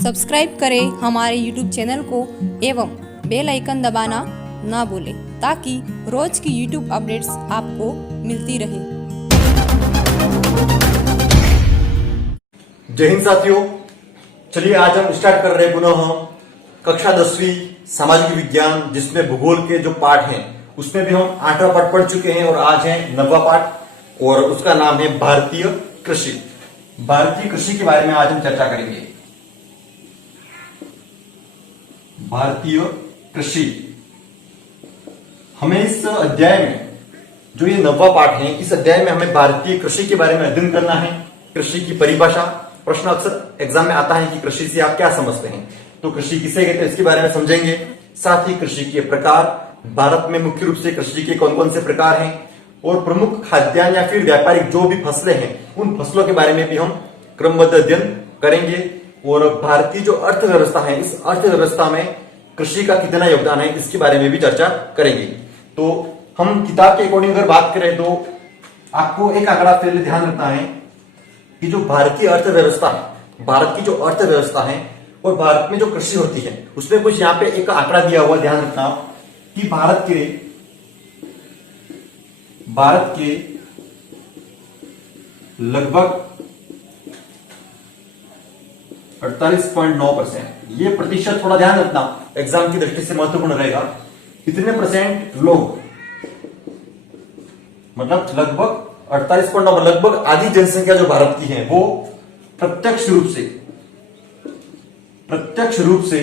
Subscribe करें हमारे YouTube channel को एवं बेल आइकन दबाना ना भूलें ताकि रोज की YouTube अपडेट्स आपको मिलती रहे। जय हिंद साथियों, चलिए आज हम स्टार्ट कर रहे हैं पुनः कक्षा 10वीं सामाजिक विज्ञान, जिसमें भूगोल के जो पाठ हैं उसमें भी हम 8वां पाठ पढ़ चुके हैं और आज है 9वां पाठ और उसका नाम है भारतीय कृषि। भारतीय कृषि के बारे में आज हम चर्चा करेंगे। भारतीय कृषि, हमें इस अध्याय में जो ये 9वां पाठ है, इस अध्याय में हमें भारतीय कृषि के बारे में अध्ययन करना है। कृषि की परिभाषा, प्रश्न अक्सर एग्जाम में आता है कि कृषि से आप क्या समझते हैं, तो कृषि किसे कहते हैं इसके बारे में समझेंगे। साथ ही कृषि के प्रकार, भारत में मुख्य रूप से कृषि के कौन कौन से प्रकार हैं और प्रमुख खाद्यान्न या फिर व्यापारिक जो भी फसलें हैं उन फसलों के बारे में भी हम क्रमबद्ध अध्ययन करेंगे। और भारतीय जो अर्थव्यवस्था है, इस अर्थव्यवस्था में कृषि का कितना योगदान है इसके बारे में भी चर्चा करेंगे। तो हम किताब के अकॉर्डिंग अगर बात करें तो आपको एक आंकड़ा पहले ध्यान रखना है कि जो भारतीय अर्थव्यवस्था है, भारत की जो अर्थव्यवस्था है और भारत में जो कृषि होती है उसमें कुछ यहाँ पे एक आंकड़ा दिया हुआ, ध्यान रखना कि भारत के लगभग 48.9%, ये प्रतिशत थोड़ा ध्यान रखना, एग्जाम की दृष्टि से महत्वपूर्ण रहेगा। कितने परसेंट लोग, मतलब लगभग 48.9, लगभग आधी जनसंख्या जो भारत की है वो प्रत्यक्ष रूप से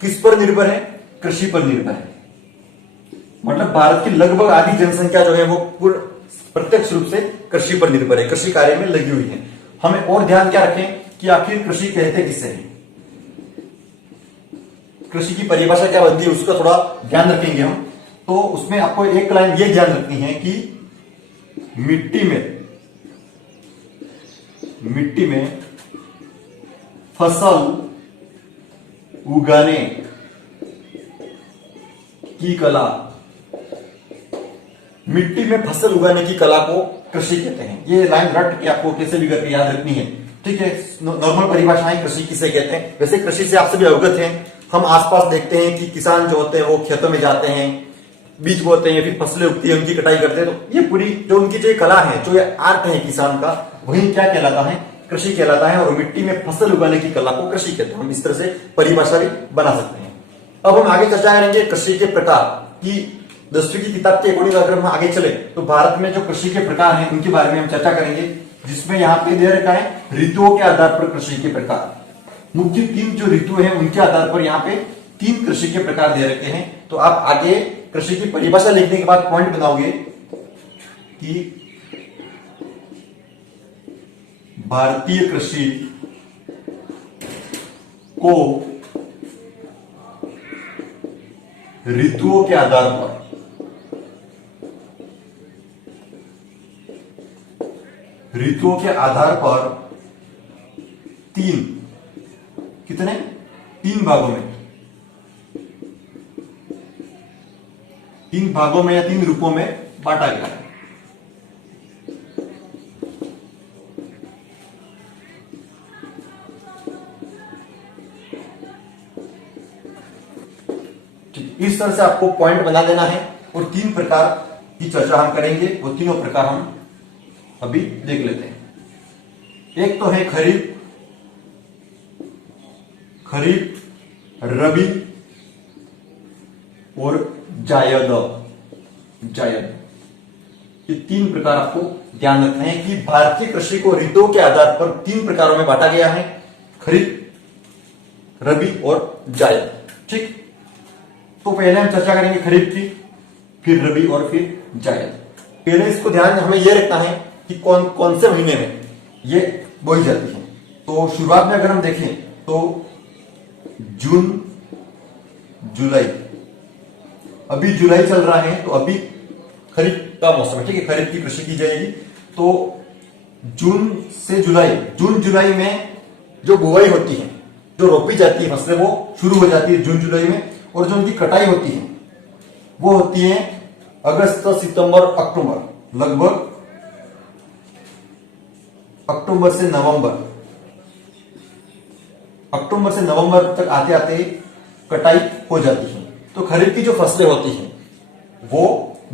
किस पर निर्भर है? कृषि पर निर्भर है। मतलब भारत की लगभग आधी जनसंख्या जो है वो प्रत्यक्ष रूप से कृषि पर निर्भर है, कृषि कार्य में लगी हुई है। हमें और ध्यान क्या रखें कि आखिर कृषि कहते किससे है, कृषि की परिभाषा क्या बनती है उसका थोड़ा ध्यान रखेंगे हम। तो उसमें आपको एक लाइन ये ध्यान रखनी है कि मिट्टी में फसल उगाने की कला, मिट्टी में फसल उगाने की कला को कृषि कहते हैं। ये लाइन रट के आपको कैसे भी करके याद रखनी है, ठीक है। नॉर्मल परिभाषाएं कृषि किसे कहते हैं। वैसे कृषि से आप सभी अवगत हैं, हम आसपास देखते हैं कि किसान जो होते हैं वो खेतों में जाते हैं, बीज बोते हैं, फिर फसलें उगती है, उनकी कटाई करते हैं। तो ये पूरी जो उनकी जो कला है, जो ये आर्ट है किसान का, वही क्या कहलाता है? कृषि कहलाता है। और मिट्टी में फसल उगाने की कला को कृषि कहते हैं। हम इस तरह से परिभाषा भी बना सकते हैं। अब हम आगे चर्चा करेंगे कृषि के प्रकार की। 10वीं की किताब के अकॉर्डिंग अगर हम आगे चले तो भारत में जो कृषि के प्रकार हैं उनके बारे में हम चर्चा करेंगे, जिसमें यहाँ पे दे रखा है ऋतुओं के आधार पर कृषि के प्रकार। मुख्य 3 जो ऋतु हैं उनके आधार पर यहाँ पे 3 कृषि के प्रकार दे रखे हैं। तो आप आगे कृषि की परिभाषा लिखने के बाद पॉइंट बनाओगे कि भारतीय कृषि को ऋतुओं के आधार पर तीन भागों में या 3 रूपों में बांटा गया है। इस तरह से आपको पॉइंट बना देना है और 3 प्रकार की चर्चा हम करेंगे। वो तीनों प्रकार हम अभी देख लेते हैं। एक तो है खरीफ, रबी और जायद। ये 3 प्रकार आपको ध्यान रखना है कि भारतीय कृषि को ऋतुओं के आधार पर 3 प्रकारों में बांटा गया है, खरीफ, रबी और जायद। ठीक, तो पहले हम चर्चा करेंगे खरीफ की, फिर रबी और फिर जायद। पहले इसको ध्यान हमें यह रखना है कि कौन कौन से महीने में ये बोई जाती है। तो शुरुआत में अगर हम देखें तो जून, जुलाई, अभी जुलाई चल रहा है तो अभी खरीफ का मौसम है, ठीक है, खरीफ की कृषि की जाएगी। तो जून जुलाई में जो बुआई होती है, जो रोपी जाती है फसलें, वो शुरू हो जाती है जून जुलाई में। और जो उनकी कटाई होती है वो होती है अगस्त, सितंबर, अक्टूबर, लगभग अक्टूबर से नवंबर अक्टूबर से नवंबर तक आते आते कटाई हो जाती है। तो खरीफ की जो फसलें होती हैं वो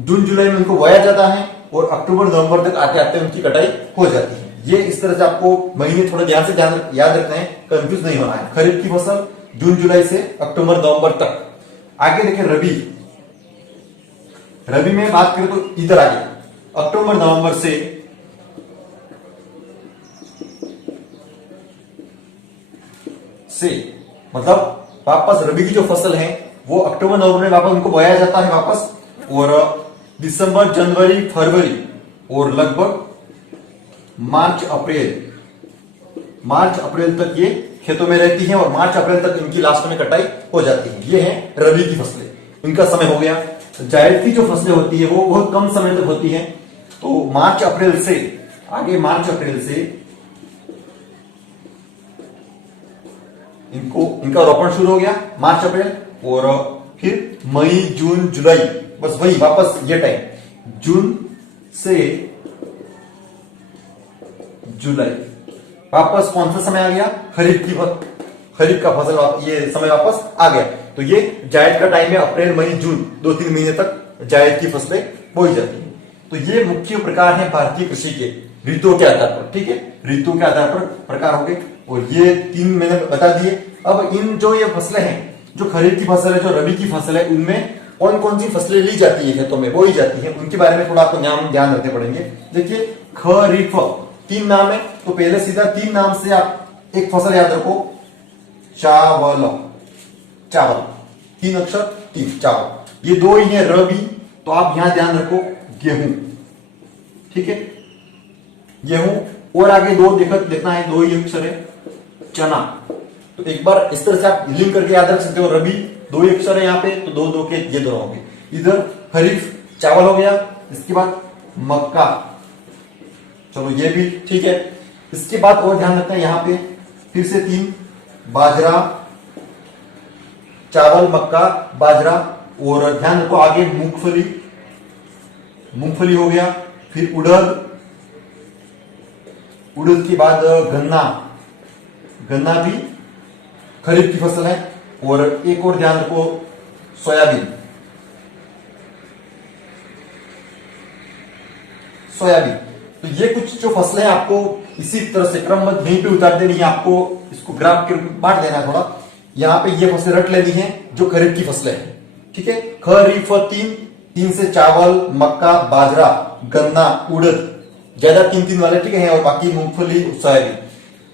जून जुलाई में उनको बोया जाता है और अक्टूबर नवंबर तक आते आते उनकी कटाई हो जाती है। ये इस तरह से आपको महीने थोड़ा ध्यान से याद रखना है, कंफ्यूज नहीं होना है। खरीफ की फसल जून जुलाई से अक्टूबर नवंबर तक। आगे देखिए रबी। रबी में बात करें तो इधर आगे अक्टूबर नवंबर से मतलब वापस रबी की जो फसल है वो अक्टूबर नवंबर में वापस उनको बोया जाता है वापस, और दिसंबर जनवरी फरवरी और लगभग मार्च अप्रैल तक ये खेतों में रहती हैं और मार्च अप्रैल तक इनकी लास्ट में कटाई हो जाती है। ये है रबी की फसलें, इनका समय हो गया। जायद की जो फसलें होती है वो बहुत कम समय तक होती है। तो मार्च अप्रैल से इनका रोपण शुरू हो गया मार्च अप्रैल, और फिर मई जून जुलाई, बस वही वापस ये टाइम जून से जुलाई वापस कौन सा समय आ गया, खरीफ का फसल ये समय वापस आ गया। तो ये जायद का टाइम है, अप्रैल मई जून 2-3 महीने तक जायद की फसलें बोई जाती हैं। तो ये मुख्य प्रकार है भारतीय कृषि के ऋतुओं के आधार पर। ठीक है, ऋतुओं के आधार पर प्रकार हो गए और ये 3 मैंने बता दिए। अब इन जो ये फसलें हैं, जो खरीफ की फसल है, जो रबी की फसल है, उनमें कौन कौन सी फसलें ली जाती है, खेतों में बोई जाती है, उनके बारे में थोड़ा आपको ध्यान रखने पड़ेंगे। देखिए खरीफ 3 नाम है, तो पहले सीधा 3 नाम से आप एक फसल याद रखो, चावल 3 अक्षर 3 चावल। ये 2 ही है रबी, तो आप यहां ध्यान रखो गेहूं। ठीक है, गेहूं, और आगे 2 देखना है, 2 ही अक्षर है चना। तो एक बार इस तरह से आप लिंक करके याद रख सकते हो, रबी 2 ही अक्षर है यहाँ पे, तो 2 के ये दोनों हो गए। इधर खरीफ चावल हो गया, इसके बाद मक्का, चलो ये भी ठीक है। इसके बाद और ध्यान रखना है यहाँ पे फिर से 3, बाजरा, चावल मक्का बाजरा, और ध्यान रखो आगे मूंगफली हो गया, फिर उड़द के बाद गन्ना भी खरीफ की फसल है, और एक और ध्यान रखो सोयाबीन। तो ये कुछ जो फसलें आपको इसी तरह से क्रमबद्ध यहीं पे उतार देनी है, आपको इसको ग्राफ के रूप में बांट देना है थोड़ा। यहाँ पे ये फसलें रट लेनी है जो खरीफ की फसलें हैं। ठीक है, खरीफ 3 से चावल मक्का बाजरा गन्ना उड़द, ज्यादा 3 वाले, ठीक है, और बाकी मूंगफली सोयाबीन।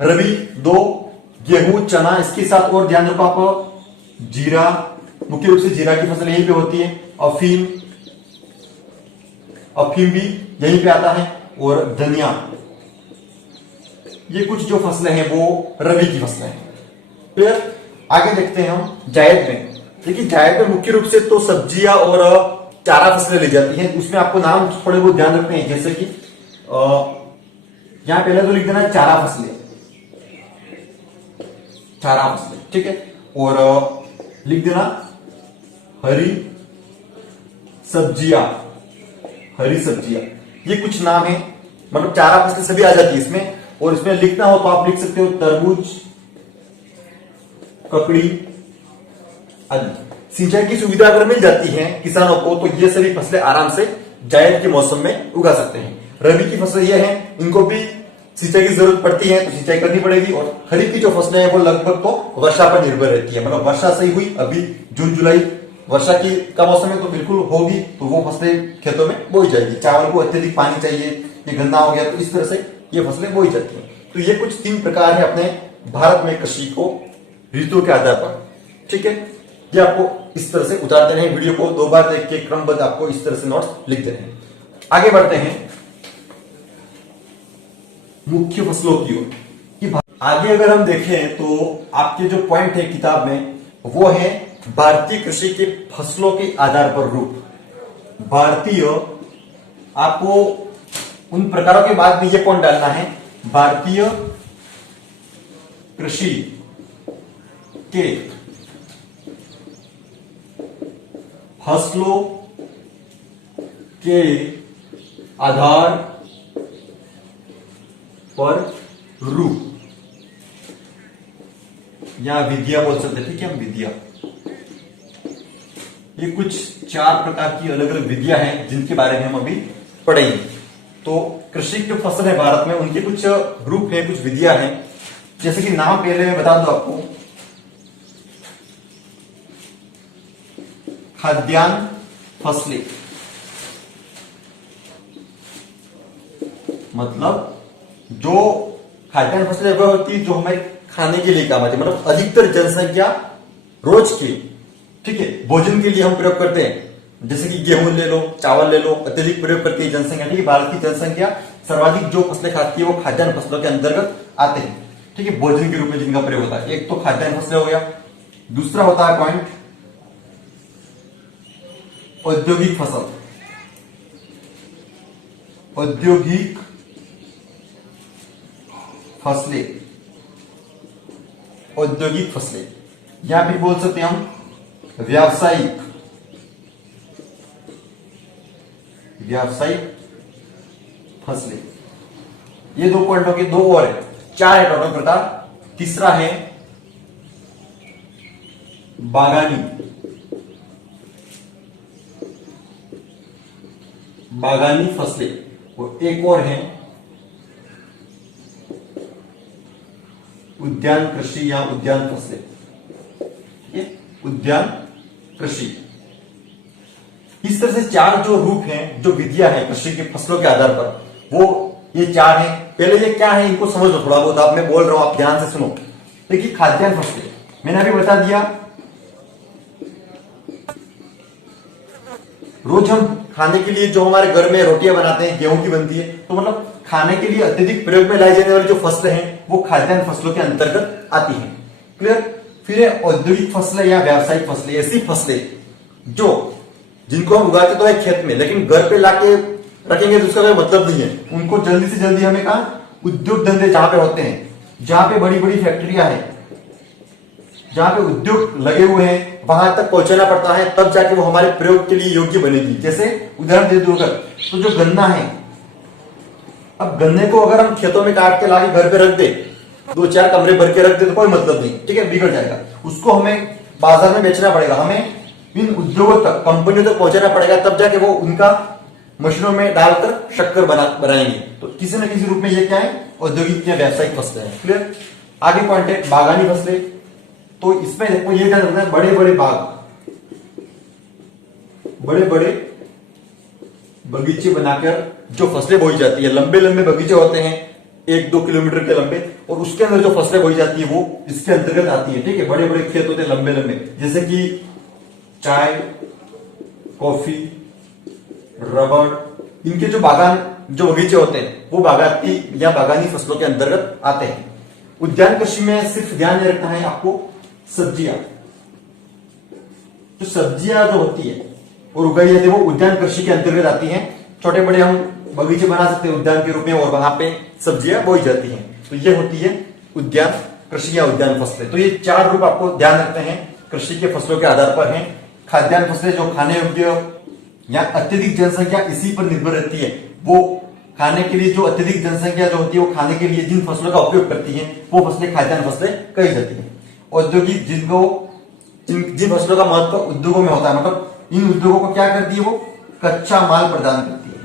रबी 2 गेहूं चना, इसके साथ और ध्यान रखो आप जीरा, मुख्य रूप से जीरा की फसल यहीं पे होती है। अफीम भी यहीं पे आता है, और धनिया। ये कुछ जो फसलें हैं वो रबी की फसलें हैं। फिर आगे देखते हैं हम जायद में। देखिए जायद में मुख्य रूप से तो सब्जियां और चारा फसलें ली जाती हैं। उसमें आपको नाम थोड़े बहुत ध्यान रखते हैं, जैसे कि यहां पहले तो लिख देना चारा फसलें, ठीक है, और लिख देना हरी सब्जियां। ये कुछ नाम है, मतलब चारा फसलें सभी आ जाती है इसमें। और इसमें लिखना हो तो आप लिख सकते हो तरबूज, ककड़ी आदि। सिंचाई की सुविधा अगर मिल जाती है किसानों को तो ये सभी फसलें आराम से जायद के मौसम में उगा सकते हैं। रबी की फसल ये है, इनको भी सिंचाई की जरूरत पड़ती है तो सिंचाई करनी पड़ेगी। और खरीफ की जो फसलें हैं वो लगभग तो वर्षा पर निर्भर रहती है, मतलब वर्षा सही हुई, अभी जून जुलाई वर्षा की का मौसम है तो बिल्कुल होगी, तो वो फसलें खेतों में बोई जाएगी। चावल को अत्यधिक पानी चाहिए, ये गन्ना हो गया, तो इस तरह से ये फसलें बोई जाती हैं। तो ये कुछ 3 प्रकार है अपने भारत में कृषि को ऋतुओं के आधार पर। ठीक है, ये आपको इस तरह से उतारते रहे, वीडियो को 2 बार देख के क्रमबद्ध आपको इस तरह से नोट्स लिखते रहे। आगे बढ़ते हैं मुख्य फसलों की ओर। आगे अगर हम देखें तो आपके जो पॉइंट है किताब में वो है भारतीय कृषि के फसलों के आधार पर रूप। भारतीय, आपको उन प्रकारों के बाद भी ये पॉइंट डालना है, भारतीय कृषि के फसलों के आधार पर रूप। या विधिया बोल सकते हैं, ठीक है, हम विधिया। ये कुछ 4 प्रकार की अलग अलग विधियां हैं जिनके बारे में हम अभी पढ़ेंगे। तो कृषि जो फसल है भारत में, उनके कुछ ग्रुप है, कुछ विधियां हैं। जैसे कि नाम पहले मैं बता दूं आपको, खाद्यान्न फसलें, मतलब जो खाद्यान्न फसलें वह होती है जो हमें खाने के लिए काम आती है, मतलब अधिकतर जनसंख्या रोज की, ठीक है, भोजन के लिए हम प्रयोग करते हैं। जैसे कि गेहूं ले लो, चावल ले लो, अत्यधिक प्रयोग करती है जनसंख्या, ठीक है। भारत की जनसंख्या सर्वाधिक जो फसलें खाती है वो खाद्यान्न फसलों के अंतर्गत आते हैं, ठीक है, भोजन के रूप में जिनका प्रयोग होता है। एक तो खाद्यान्न फसलें हो गया, दूसरा होता है पॉइंट औद्योगिक फसल, औद्योगिक फसलें, औद्योगिक फसलें, या फिर बोल सकते हैं हम व्यावसायिक, व्यावसायिक फसलें। ये 2 पॉइंट हो गए, 2 और है, 4 है टोटल प्रकार। तीसरा है बागानी, बागानी फसलें, और एक और है उद्यान कृषि या उद्यान फसलें, ठीक है, उद्यान कृषि। इस तरह से 4 जो रूप हैं, जो विधियां हैं कृषि के फसलों के आधार पर, वो ये 4 हैं। पहले ये क्या है इनको समझ लो थोड़ा बहुत, आप मैं बोल रहा हूं आप ध्यान से सुनो। देखिए खाद्यान्न फसलें मैंने अभी बता दिया, रोज हम खाने के लिए जो हमारे घर में रोटियां बनाते हैं गेहूं की बनती है, तो मतलब खाने के लिए अत्यधिक प्रयोग में लाई जाने वाली जो फसलें हैं वो खाद्यान्न फसलों के अंतर्गत आती हैं। क्लियर। फिर है औद्योगिक फसलें या व्यावसायिक फसलें, ऐसी फसलें जो जिनको हम उगाते तो है खेत में, लेकिन घर पे लाके रखेंगे तो उसका कोई मतलब नहीं है। उनको जल्दी से जल्दी हमें कहा उद्योग धंधे जहां पे होते हैं, जहां पे बड़ी बड़ी फैक्ट्रियां हैं, जहां पे उद्योग लगे हुए हैं, वहां तक पहुंचाना पड़ता है, तब जाके वो हमारे प्रयोग के लिए योग्य बनेगी। जैसे उदाहरण दे दूं अगर, तो जो गन्ना है, अब गन्ने को अगर हम खेतों में काट के लाके घर पे रख दे, 2-4 कमरे भर के रख दे तो कोई मतलब नहीं, ठीक है, बिगड़ जाएगा। उसको हमें बाजार में बेचना पड़ेगा, हमें इन उद्योगों तक, कंपनियों तक पहुंचाना पड़ेगा, तब जाके वो उनका मशीनों में डालकर शक्कर बनाएंगे। तो किसी न किसी रूप में ये क्या है, औद्योगिक या व्यावसायिक फसलें हैं। क्लियर। आगे पॉइंट है बागानी फसलें। तो इसमें देखो ये ध्यान रखना है, बड़े बड़े बाग, बड़े बड़े बगीचे बनाकर जो फसलें बोई जाती है, लंबे लंबे बगीचे होते हैं 1-2 किलोमीटर के लंबे, और उसके अंदर जो फसलें बोई जाती है वो इसके अंतर्गत आती है, ठीक है। बड़े बड़े खेत होते हैं लंबे लंबे, जैसे कि चाय, कॉफी, रबड़, इनके जो बागान, जो बगीचे होते हैं वो बागाती या बागानी फसलों के अंतर्गत आते हैं। उद्यान कृषि में सिर्फ ध्यान रखना है आपको, सब्जियां, जो सब्जियां जो होती है और उगाई जाती है वो उद्यान कृषि के अंतर्गत आती हैं। छोटे बड़े हम बगीचे बना सकते हैं उद्यान के रूप में, और वहां पे सब्जियां बोई जाती हैं, तो ये होती है उद्यान कृषि या उद्यान फसलें। तो ये 4 रूप आपको ध्यान रखते हैं, कृषि के फसलों के आधार पर हैं। खाद्यान्न फसलें जो खाने योग्य या अत्यधिक जनसंख्या इसी पर निर्भर रहती है, वो खाने के लिए जो अत्यधिक जनसंख्या जो होती है वो खाने के लिए जिन फसलों का उपयोग करती है वो फसलें खाद्यान्न फसलें कही जाती है। औद्योगिक, जिन फसलों का महत्व उद्योगों में होता है, मतलब इन उद्योगों को क्या करती है, वो कच्चा माल प्रदान करती है,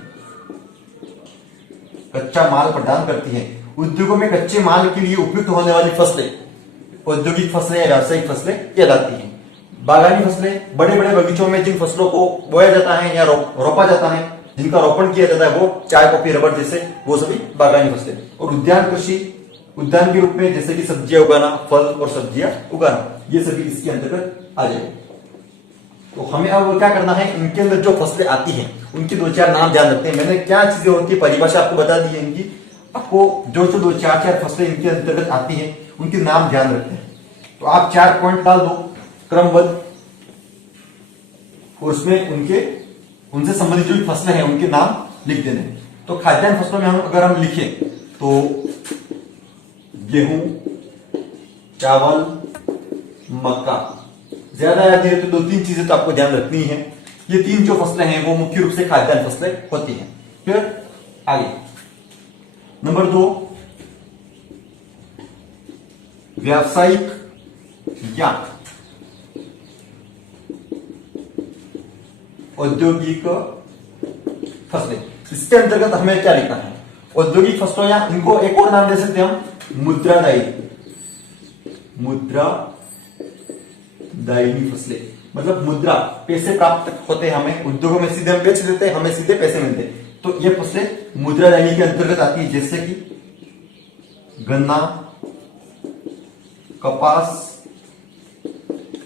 कच्चा माल प्रदान करती है। उद्योगों में कच्चे माल के लिए उपयुक्त होने वाली फसलें औद्योगिक फसलें या व्यावसायिक फसलें कहलाती हैं। बागानी फसलें, बड़े बड़े बगीचों में जिन फसलों को बोया जाता है या रोपा जाता है, जिनका रोपण किया जाता है, वो चाय, कॉफी, रबड़ जैसे, वो सभी बागानी फसलें। और उद्यान कृषि, उद्यान के रूप में जैसे कि सब्जियां उगाना, फल और सब्जियां उगाना, ये सभी इसके अंतर्गत आ जाएंगे। तो हमें अब क्या करना है, इनके अंदर जो फसलें आती हैं उनकी 2-4 नाम ध्यान रखते हैं। मैंने क्या चीजें होती है परिभाषा आपको बता दी है इनकी, आपको जो 2-4 फसलें इनके अंतर्गत आती हैं उनके नाम ध्यान रखते हैं। तो आप 4 पॉइंट डाल दो क्रमबद्ध, और उसमें उनसे संबंधित जो भी फसलें हैं उनके नाम लिख देने। तो खाद्यान्न फसलों में अगर हम लिखें तो गेहूं, चावल, मक्का, ज्यादा याद है तो 2-3 चीजें तो आपको ध्यान रखनी है। ये 3 जो फसलें हैं वो मुख्य रूप से खाद्यान्न फसलें होती हैं। फिर आगे नंबर 2, व्यावसायिक या औद्योगिक फसलें। इसके अंतर्गत हमें क्या लिखना है? औद्योगिक फसलों, या इनको एक और नाम दे सकते हैं हम मुद्रादायिनी फसलें। मतलब मुद्रा, पैसे प्राप्त होते हैं हमें, उद्योगों में सीधे हम बेच देते हैं, हमें सीधे पैसे मिलते हैं, तो ये फसलें मुद्रादायिनी के अंतर्गत आती है, जैसे कि गन्ना, कपास,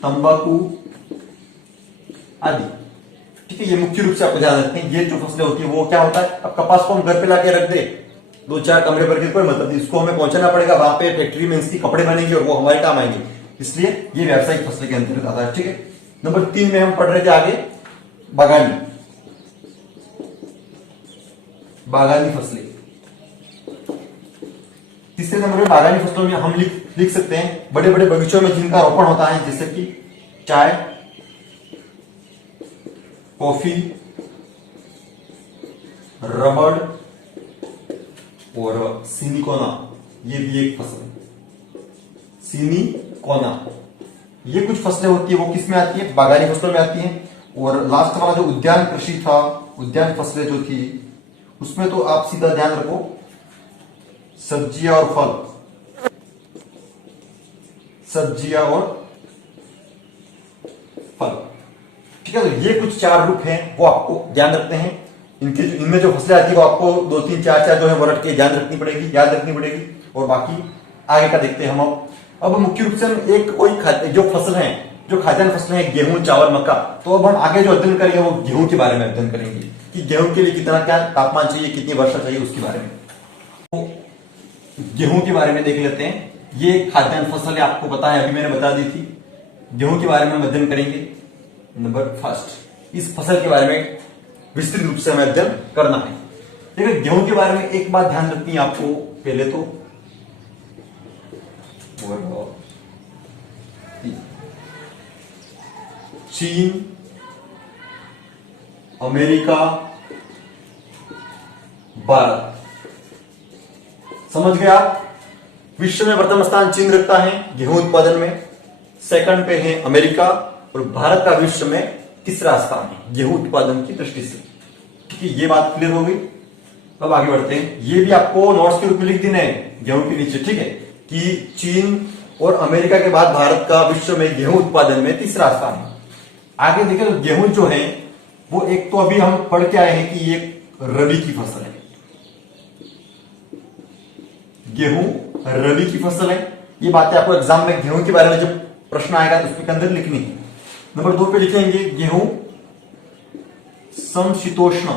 तंबाकू आदि। ठीक है, ये मुख्य रूप से आपको ध्यान रखते हैं। ये जो फसलें होती है वो क्या होता है, अब कपास को हम घर पे लाके रख दे 2-4 कमरे पर के, कोई मतलब इसको हमें पहुंचाना पड़ेगा वहां पे, फैक्ट्री में इसकी कपड़े बनेंगे और वो हमारे काम आएंगे, इसलिए ये व्यावसायिक फसलें के अंतर्गत आता है। ठीक है, नंबर 3 में हम पढ़ रहे थे आगे बागानी फसलें। तीसरे नंबर में बागानी फसलों में हम लिख सकते हैं बड़े बड़े बगीचों में जिनका रोपण होता है, जैसे कि चाय, कॉफी, रबड़ और सिनिकोना। ये भी एक फसल है, सिनिकोना। ये कुछ फसलें होती है वो किस में आती है? बागानी फसलों में आती है। और लास्ट वाला जो उद्यान कृषि था, उद्यान फसलें जो थी, उसमें तो आप सीधा ध्यान रखो सब्जियां और फल, सब्जियां और फल। ठीक है, तो ये कुछ 4 रूप हैं वो आपको ध्यान रखते हैं। इनमें जो फसलें आती है वो आपको 2-3-4 जो है वो रट के ध्यान रखनी पड़ेगी, याद रखनी पड़ेगी। और बाकी आगे का देखते हैं हम। अब मुख्य रूप से हम एक कोई जो फसल है, जो खाद्यान्न फसलें हैं, गेहूं, चावल, मक्का, तो अब हम आगे जो अध्ययन करेंगे वो गेहूं के बारे में अध्ययन करेंगे कि गेहूं के लिए कितना क्या तापमान चाहिए, कितनी वर्षा चाहिए, उसके बारे में। तो गेहूं के बारे में देख लेते हैं। ये खाद्यान्न फसल है, आपको पता है, अभी मैंने बता दी थी। गेहूं के बारे में हम अध्ययन करेंगे। नंबर 1, इस फसल के बारे में विस्तृत रूप से हमें अध्ययन करना है। देखिए, गेहूं के बारे में एक बात ध्यान रखनी है आपको, पहले तो चीन, अमेरिका, भारत, समझ गए आप? विश्व में प्रथम स्थान चीन रखता है गेहूं उत्पादन में, सेकंड पे है अमेरिका, और भारत का विश्व में तीसरा स्थान है गेहूं उत्पादन की दृष्टि से। ठीक है, ये बात क्लियर हो गई। अब आगे बढ़ते हैं। ये भी आपको नोट्स के रूप में लिख देना है गेहूं के नीचे, ठीक है, कि चीन और अमेरिका के बाद भारत का विश्व में गेहूं उत्पादन में तीसरा स्थान है। आगे देखें तो गेहूं जो है वो एक तो अभी हम पढ़ के आए हैं कि ये रबी की फसल है, गेहूं रबी की फसल है। ये बातें आपको एग्जाम में गेहूं के बारे में जब प्रश्न आएगा तो उसके अंदर लिखनी है। नंबर 2 पे लिखेंगे गेहूं समशीतोष्ण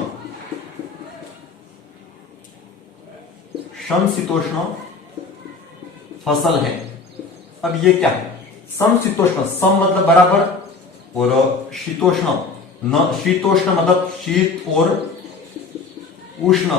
फसल है। अब ये क्या है? समशीतोष्ण, सम मतलब बराबर और शीतोष्ण, न शीतोष्ण मतलब शीत और उष्ण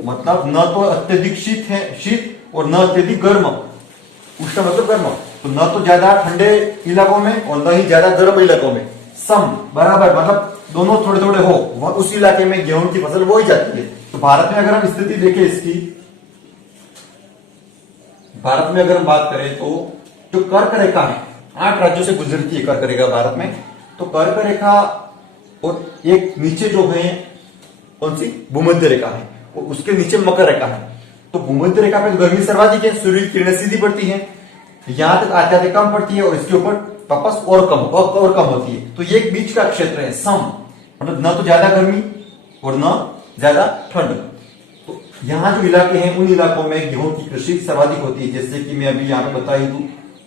मतलब न तो अत्यधिक शीत है, शीत, और न अत्यधिक गर्म। उष्ण मतलब गर्म, तो न तो ज्यादा ठंडे इलाकों में और न ही ज्यादा गर्म इलाकों में। सम बराबर मतलब दोनों थोड़े थोड़े हो, वह उस इलाके में गेहूं की फसल बोई जाती है। तो भारत में अगर हम स्थिति देखें इसकी, भारत में अगर हम बात करें तो जो कर्क रेखा है 8 राज्यों से गुजरती है कर्क रेखा भारत में। तो कर्क रेखा और एक नीचे जो है कौन सी भूमध्य रेखा है, और उसके नीचे मकर रेखा है। तो भूमध्य रेखा पे गर्मी सर्वाधिक है, सूर्य की किरणें सीधी पड़ती है, यहां तक आते कम पड़ती है और इसके ऊपर तपस और कम होती है। तो ये एक बीच का क्षेत्र है, सम मतलब न तो ज्यादा गर्मी और न ज्यादा ठंड। तो यहाँ जो इलाके हैं उन इलाकों में गेहूं की कृषि सर्वाधिक होती है। जैसे कि मैं अभी यहाँ पे बता ही दूं,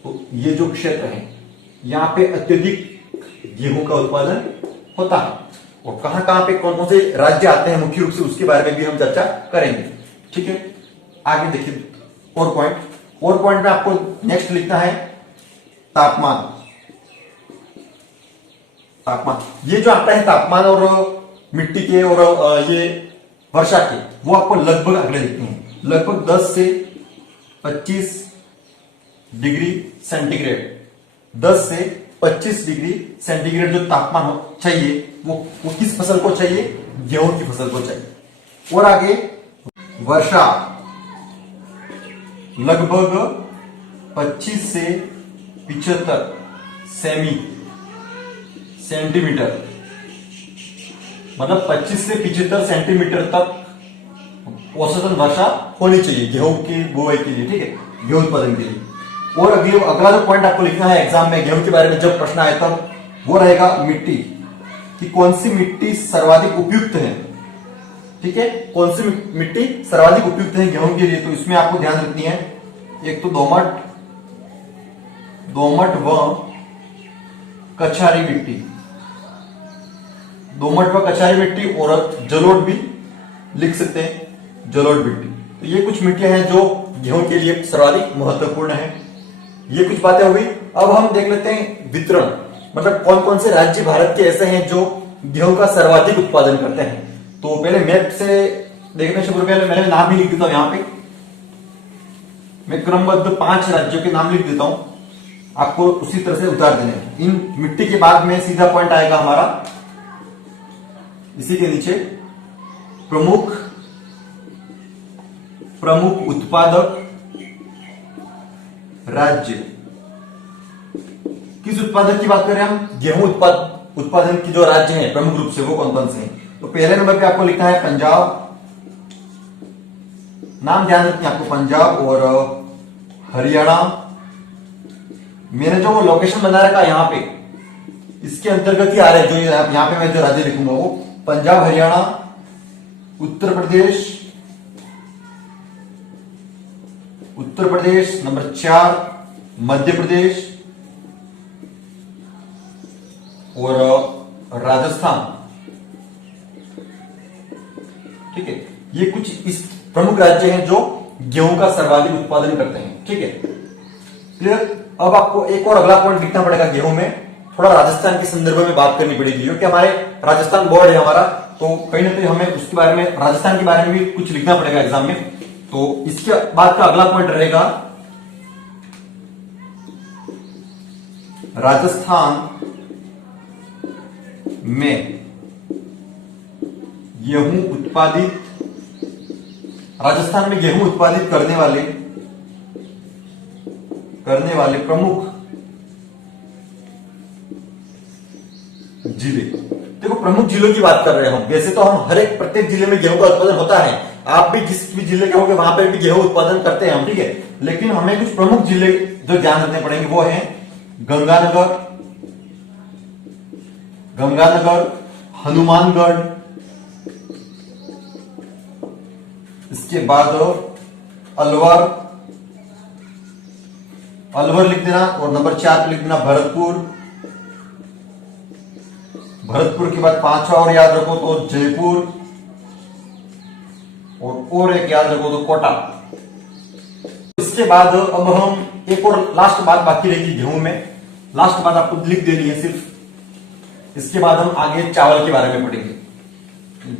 तो ये जो क्षेत्र है यहाँ पे अत्यधिक गेहूं का उत्पादन होता है। और कहां कहां पे कौन कौन से राज्य आते हैं मुख्य रूप से उसके बारे में भी हम चर्चा करेंगे। ठीक है, आगे देखिए और पॉइंट में आपको नेक्स्ट लिखना है तापमान। ये जो आता है तापमान और मिट्टी के और ये वर्षा के, वो आपको लगभग अगले लिखते हैं, लगभग 10 से 25 डिग्री सेंटीग्रेड, 10 से 25 डिग्री सेंटीग्रेड जो तापमान चाहिए वो किस फसल को चाहिए? गेहूं की फसल को चाहिए। और आगे वर्षा लगभग 25 से 75 सेंटीमीटर, मतलब 25 से 75 सेंटीमीटर तक औसतन वर्षा होनी चाहिए गेहूं की बुआई के लिए, ठीक है, गेहूं उत्पादन के लिए। और अगला जो पॉइंट आपको लिखना है एग्जाम में गेहूं के बारे में जब प्रश्न आए तब, वो रहेगा मिट्टी, कि कौन सी मिट्टी सर्वाधिक उपयुक्त है, ठीक है, कौन सी मिट्टी सर्वाधिक उपयुक्त है गेहूं के लिए। तो इसमें आपको ध्यान रखनी है, एक तो दोमट व कछारी मिट्टी, दोमट व कछारी मिट्टी, और जलोढ़ भी लिख सकते हैं, जलोढ़ मिट्टी। तो ये कुछ मिट्टियां हैं जो गेहूं के लिए सर्वाधिक महत्वपूर्ण है। ये कुछ बातें हो गई। अब हम देख लेते हैं वितरण, मतलब कौन कौन से राज्य भारत के ऐसे हैं जो गेहूं का सर्वाधिक उत्पादन करते हैं। तो पहले मैप से देखने से पहले मैंने नाम ही लिख देता हूं, यहां पे मैं क्रमबद्ध 5 राज्यों के नाम लिख देता हूं, आपको उसी तरह से उतार देने हैं। इन मिट्टी के बाद में सीधा पॉइंट आएगा हमारा, इसी के नीचे प्रमुख उत्पादक राज्य। किस उत्पादक की बात करें हम, गेहूं उत्पादन की जो राज्य हैं प्रमुख रूप से, वो कौन कौन से हैं। तो पहले नंबर पे आपको लिखना है पंजाब, नाम ध्यान रखिए आपको, पंजाब और हरियाणा। मैंने जो वो लोकेशन बना रखा है यहां पे, इसके अंतर्गत ही आ रहे हैं, जो यहां पे मैं जो राज्य लिखूंगा वो पंजाब, हरियाणा, उत्तर प्रदेश नंबर 4, मध्य प्रदेश और राजस्थान, ठीक है। ये कुछ इस प्रमुख राज्य हैं जो गेहूं का सर्वाधिक उत्पादन करते हैं, ठीक है, क्लियर। अब आपको एक और अगला पॉइंट लिखना पड़ेगा गेहूं में, थोड़ा राजस्थान के संदर्भ में बात करनी पड़ेगी, क्योंकि हमारे राजस्थान बोर्ड है हमारा, तो कहीं ना कहीं हमें उसके बारे में, राजस्थान के बारे में भी कुछ लिखना पड़ेगा एग्जाम में। तो इसके बाद का अगला पॉइंट रहेगा राजस्थान में गेहूं उत्पादित करने वाले प्रमुख जिले। देखो प्रमुख जिलों की बात कर रहे हैं हम, वैसे तो हम हर एक प्रत्येक जिले में गेहूं का उत्पादन होता है, आप भी जिस भी जिले के होंगे वहां पर भी गेहूं उत्पादन करते हैं हम, ठीक है, लेकिन हमें कुछ प्रमुख जिले जो ध्यान रखने पड़ेंगे वो है गंगानगर, हनुमानगढ़, इसके बाद अलवर लिख देना, और नंबर 4 पे लिख देना भरतपुर के बाद 5वां और याद रखो तो जयपुर, और एक याद रखो तो कोटा। इसके बाद अब हम एक और लास्ट बात बाकी रहेगी गेहूं में, लास्ट बात आपको लिख देनी है सिर्फ। इसके बाद हम आगे चावल के बारे में पढ़ेंगे।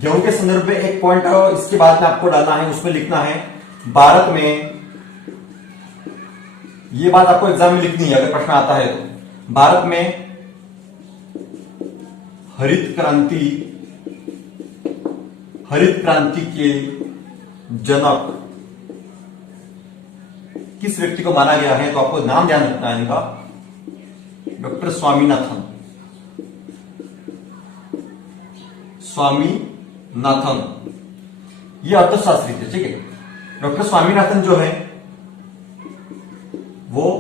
गेहूं के संदर्भ में एक पॉइंट इसके बाद में आपको डालना है, उसमें लिखना है भारत में, ये बात आपको एग्जाम में लिखनी है अगर प्रश्न आता है तो, भारत में हरित क्रांति के जनक किस व्यक्ति को माना गया है। तो आपको नाम ध्यान रखना है इनका, डॉक्टर स्वामीनाथन, ये अर्थशास्त्री थे, ठीक है। डॉक्टर स्वामीनाथन जो है वो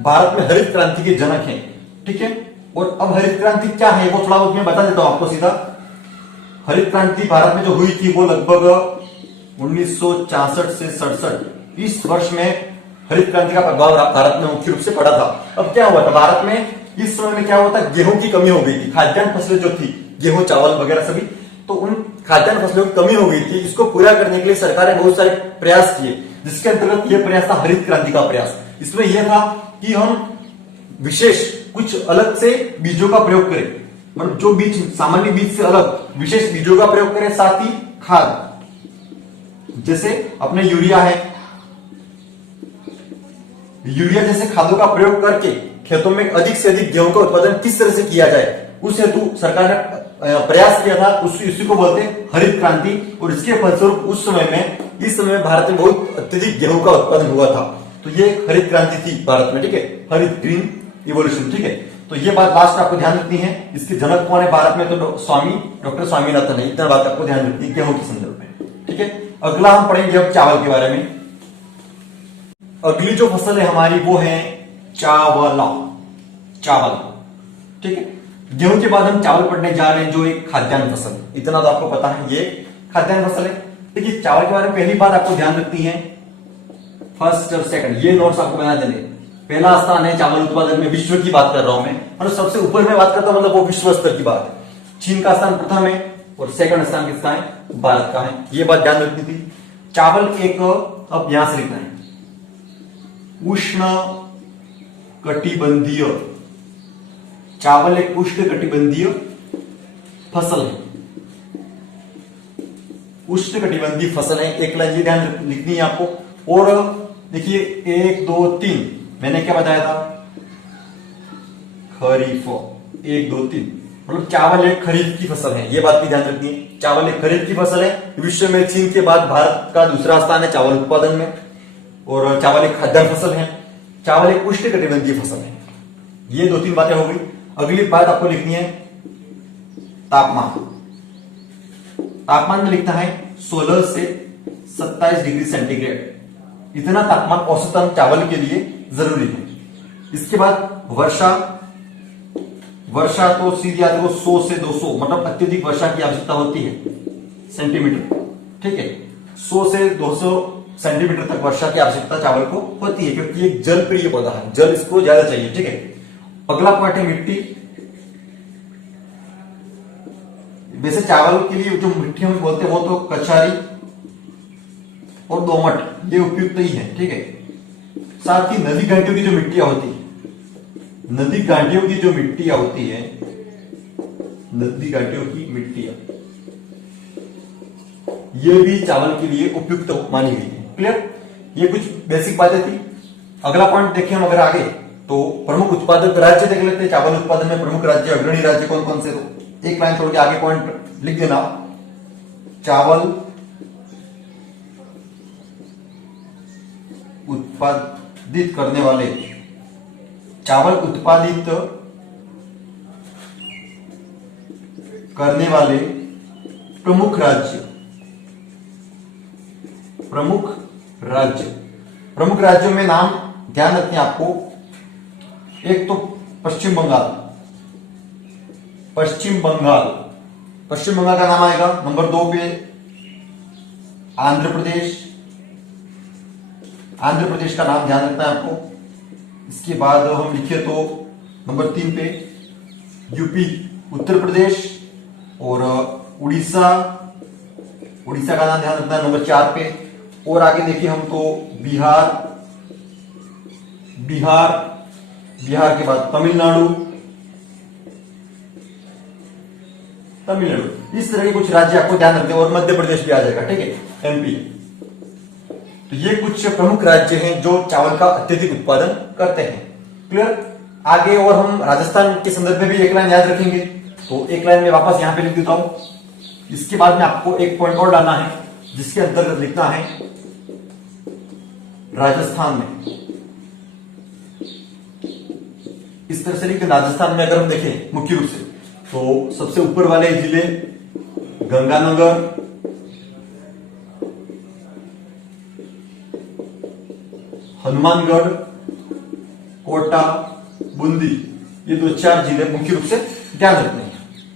भारत में हरित क्रांति के जनक हैं, ठीक है। और अब हरित क्रांति क्या है वो थोड़ा बहुत मैं बता देता हूं आपको सीधा। हरित क्रांति भारत में जो हुई थी वो लगभग 1966 से 67 इस वर्ष में हरित क्रांति का प्रभाव भारत में मुख्य रूप से पड़ा था। अब क्या हुआ था भारत में, इस समय में क्या हुआ था, गेहूं की कमी हो गई थी, खाद्यान्न फसलें जो थी गेहूं चावल वगैरह सभी, तो उन खाद्यान्न फसलों की कमी हो गई थी। इसको पूरा करने के लिए सरकार ने बहुत सारे प्रयास किए, जिसके अंतर्गत यह प्रयास था हरित क्रांति का प्रयास। इसमें यह था कि हम विशेष कुछ अलग से बीजों का प्रयोग करें, मतलब जो बीज सामान्य बीज से अलग विशेष बीजों का प्रयोग करें, साथ ही खाद, जैसे अपने यूरिया है, यूरिया जैसे खादों का प्रयोग करके खेतों में अधिक से अधिक गेहूं का उत्पादन किस तरह से किया जाए, उस हेतु सरकार ने प्रयास किया था। उसी को बोलते हैं हरित क्रांति। और इसके फलस्वरूप इस समय भारत में बहुत अत्यधिक गेहूं का उत्पादन हुआ था। तो ये हरित क्रांति थी भारत में, ठीक है, हरित ग्रीन इवोल्यूशन, ठीक है। तो ये बात लास्ट आपको ध्यान रखनी है। इसके जनक कौन है भारत में? तो डॉक्टर स्वामीनाथन है। इतना बात आपको ध्यान रखनी है गेहूं के संदर्भ में, ठीक है। अगला हम पढ़ेंगे अब चावल के बारे में। अगली जो फसल है हमारी वो है चावल, ठीक है। गेहूं के बाद हम चावल पढ़ने जा रहे हैं जो एक खाद्यान्न फसल है। इतना तो आपको पता है, ये खाद्यान्न फसल है। देखिए चावल के बारे में पहली बात आपको ध्यान रखनी है, फर्स्ट और सेकंड, ये नोट्स आपको बना देने। पहला स्थान है चावल उत्पादन में, विश्व की बात कर रहा हूं मैं, मतलब सबसे ऊपर में बात करता हूं, मतलब वो विश्व स्तर की बात है। चीन का स्थान प्रथम है और सेकंड स्थान किसका है? भारत का है। ये बात ध्यान रखनी थी। चावल एक, अब यहां से लिखना है, उष्ण कटिबंधीय, चावल एक उष्ण कटिबंधीय फसल है, उष्ण कटिबंधीय फसल है। एक लाइन ये ध्यान लिखनी है आपको। और देखिए 1 2 3 मैंने क्या बताया था? खरीफ, 1 2 3 मतलब चावल एक खरीफ की फसल है। ये बात भी ध्यान रखनी है, चावल एक खरीफ की फसल है। विश्व में चीन के बाद भारत का दूसरा स्थान है चावल उत्पादन में। और चावल एक खाद्यान्न फसल है, चावल एक उष्ण कटिबंधीय फसल है। ये 2-3 बातें हो गई। अगली बात आपको लिखनी है तापमान। तापमान में लिखना है 16 से 27 डिग्री सेंटीग्रेड। इतना तापमान औसतन चावल के लिए जरूरी है। इसके बाद वर्षा, वर्षा तो सीधी याद रखो 100 से 200 मतलब अत्यधिक वर्षा की आवश्यकता होती है सेंटीमीटर, ठीक है। 100 से 200 सेंटीमीटर तक वर्षा की आवश्यकता चावल को होती है क्योंकि एक जल प्रिय पौधा है, जल इसको ज्यादा चाहिए, ठीक है। अगला पॉइंट है मिट्टी। वैसे चावल के लिए जो मिट्टी हम बोलते हैं वो तो कछारी और दोमट, ये उपयुक्त ही है, ठीक है। साथ ही नदी घाटियों की जो मिट्टियां होती है, नदी घाटियों की जो मिट्टियां होती है, नदी घाटियों की मिट्टियां, ये भी चावल के लिए उपयुक्त मानी गई है। क्लियर? ये कुछ बेसिक बातें थी। अगला पॉइंट देखिए हम अगर आगे, तो प्रमुख उत्पादक राज्य देख लेते हैं। चावल उत्पादन में प्रमुख राज्य, अग्रणी राज्य कौन कौन से? तो एक लाइन छोड़ के आगे पॉइंट लिख देना, चावल उत्पादित करने वाले, चावल उत्पादित करने वाले प्रमुख राज्य, प्रमुख राज्य, प्रमुख राज्यों में नाम ध्यान रखते हैं आपको। एक तो पश्चिम बंगाल, पश्चिम बंगाल, पश्चिम बंगाल का नाम आएगा। नंबर 2 पे आंध्र प्रदेश, आंध्र प्रदेश का नाम ध्यान रखना है आपको। इसके बाद हम लिखे तो नंबर 3 पे यूपी, उत्तर प्रदेश और उड़ीसा, उड़ीसा का नाम ध्यान रखना है नंबर 4 पे। और आगे देखिए हम तो बिहार, बिहार, बिहार के बाद तमिलनाडु, तमिलनाडु, इस तरह के कुछ राज्य आपको ध्यान रखते हैं। और मध्य प्रदेश भी आ जाएगा, ठीक है, एमपी। तो ये कुछ प्रमुख राज्य हैं जो चावल का अत्यधिक उत्पादन करते हैं। क्लियर? आगे और हम राजस्थान के संदर्भ में भी एक लाइन याद रखेंगे, तो एक लाइन में वापस यहां पे लिख देता हूं। इसके बाद में आपको एक पॉइंट और डालना है जिसके अंतर्गत लिखना है राजस्थान में। इस तरह से लिखते, राजस्थान में अगर हम देखें मुख्य रूप से तो सबसे ऊपर वाले जिले गंगानगर, हनुमानगढ़, कोटा, बूंदी, ये 2-4 जिले मुख्य रूप से ध्यान रखने हैं।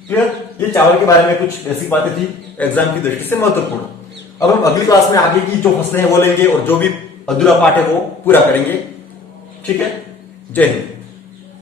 क्लियर? ये चावल के बारे में कुछ ऐसी बातें थी एग्जाम की दृष्टि से महत्वपूर्ण। अब हम अगली क्लास में आगे की जो फसलें हैं वो लेंगे और जो भी अधूरा पाठ है वो पूरा करेंगे। ठीक है? जय हिंद।